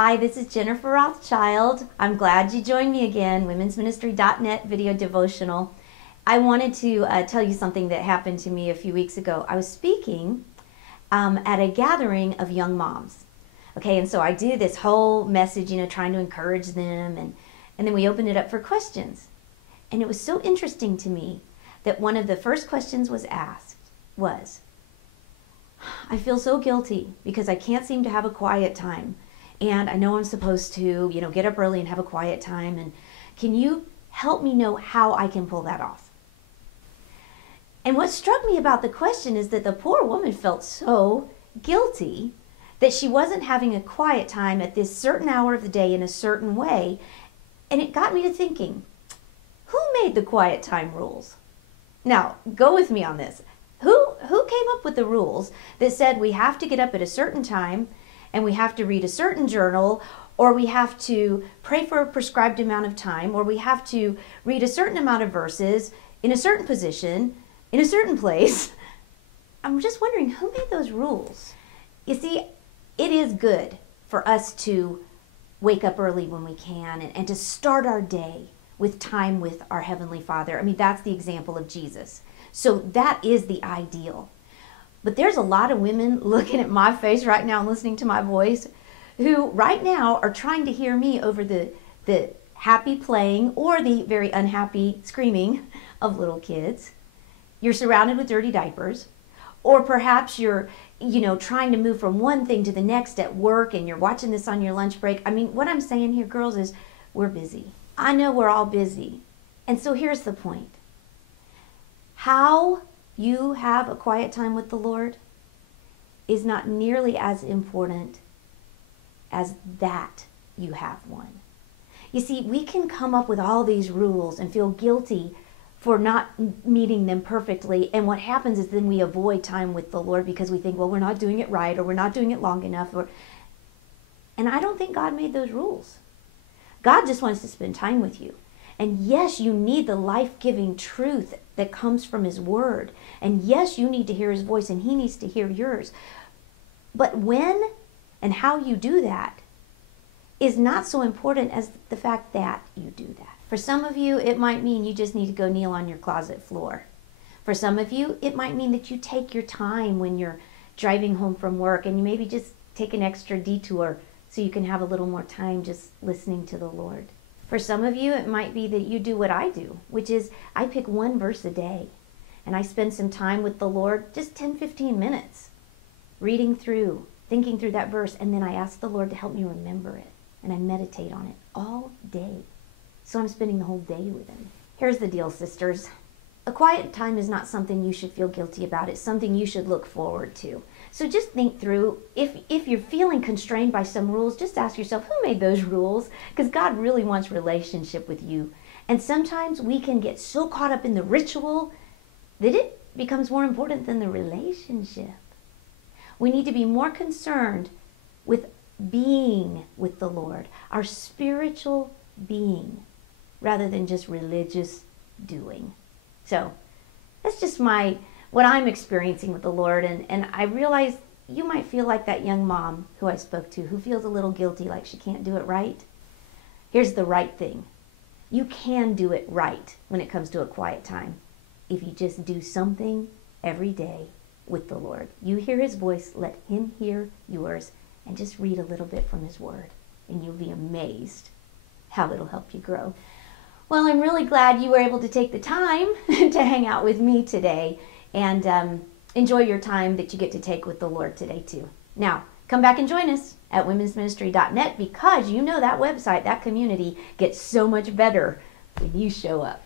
Hi, this is Jennifer Rothschild. I'm glad you joined me again, womensministry.net video devotional. I wanted to tell you something that happened to me a few weeks ago. I was speaking at a gathering of young moms. Okay, and so I did this whole message, trying to encourage them, and then we opened it up for questions. And it was so interesting to me that one of the first questions was asked was, I feel so guilty because I can't seem to have a quiet time. And I know I'm supposed to, get up early and have a quiet time. And can you help me know how I can pull that off? And what struck me about the question is that the poor woman felt so guilty that she wasn't having a quiet time at this certain hour of the day in a certain way. And it got me to thinking, who made the quiet time rules? Now, go with me on this. Who came up with the rules that said we have to get up at a certain time and we have to read a certain journal, or we have to pray for a prescribed amount of time, or we have to read a certain amount of verses in a certain position, in a certain place? I'm just wondering, who made those rules? You see, it is good for us to wake up early when we can and to start our day with time with our Heavenly Father. I mean, that's the example of Jesus. So that is the ideal. But there's a lot of women looking at my face right now and listening to my voice who right now are trying to hear me over the happy playing or the very unhappy screaming of little kids. You're surrounded with dirty diapers. Or perhaps you're, trying to move from one thing to the next at work and you're watching this on your lunch break. I mean, what I'm saying here, girls, is we're busy. I know we're all busy. And so here's the point. How you have a quiet time with the Lord is not nearly as important as that you have one. You see, we can come up with all these rules and feel guilty for not meeting them perfectly. And what happens is then we avoid time with the Lord because we think, well, we're not doing it right, or we're not doing it long enough. And I don't think God made those rules. God just wants to spend time with you. And yes, you need the life-giving truth that comes from His Word. And yes, you need to hear His voice and He needs to hear yours. But when and how you do that is not so important as the fact that you do that. For some of you, it might mean you just need to go kneel on your closet floor. For some of you, it might mean that you take your time when you're driving home from work and you maybe just take an extra detour so you can have a little more time just listening to the Lord. For some of you, it might be that you do what I do, which is I pick one verse a day and I spend some time with the Lord, just 10-15 minutes, reading through, thinking through that verse, and then I ask the Lord to help me remember it, and I meditate on it all day. So I'm spending the whole day with Him. Here's the deal, sisters. A quiet time is not something you should feel guilty about. It's something you should look forward to. So just think through, if you're feeling constrained by some rules, just ask yourself, who made those rules? Because God really wants relationship with you. And sometimes we can get so caught up in the ritual that it becomes more important than the relationship. We need to be more concerned with being with the Lord, our spiritual being, rather than just religious doing. So that's just what I'm experiencing with the Lord. And I realize you might feel like that young mom who I spoke to who feels a little guilty, like she can't do it right. Here's the right thing. You can do it right when it comes to a quiet time if you just do something every day with the Lord. You hear His voice, let Him hear yours, and just read a little bit from His Word, and you'll be amazed how it'll help you grow. Well, I'm really glad you were able to take the time to hang out with me today and enjoy your time that you get to take with the Lord today too. Now, come back and join us at womensministry.net because that website, that community gets so much better when you show up.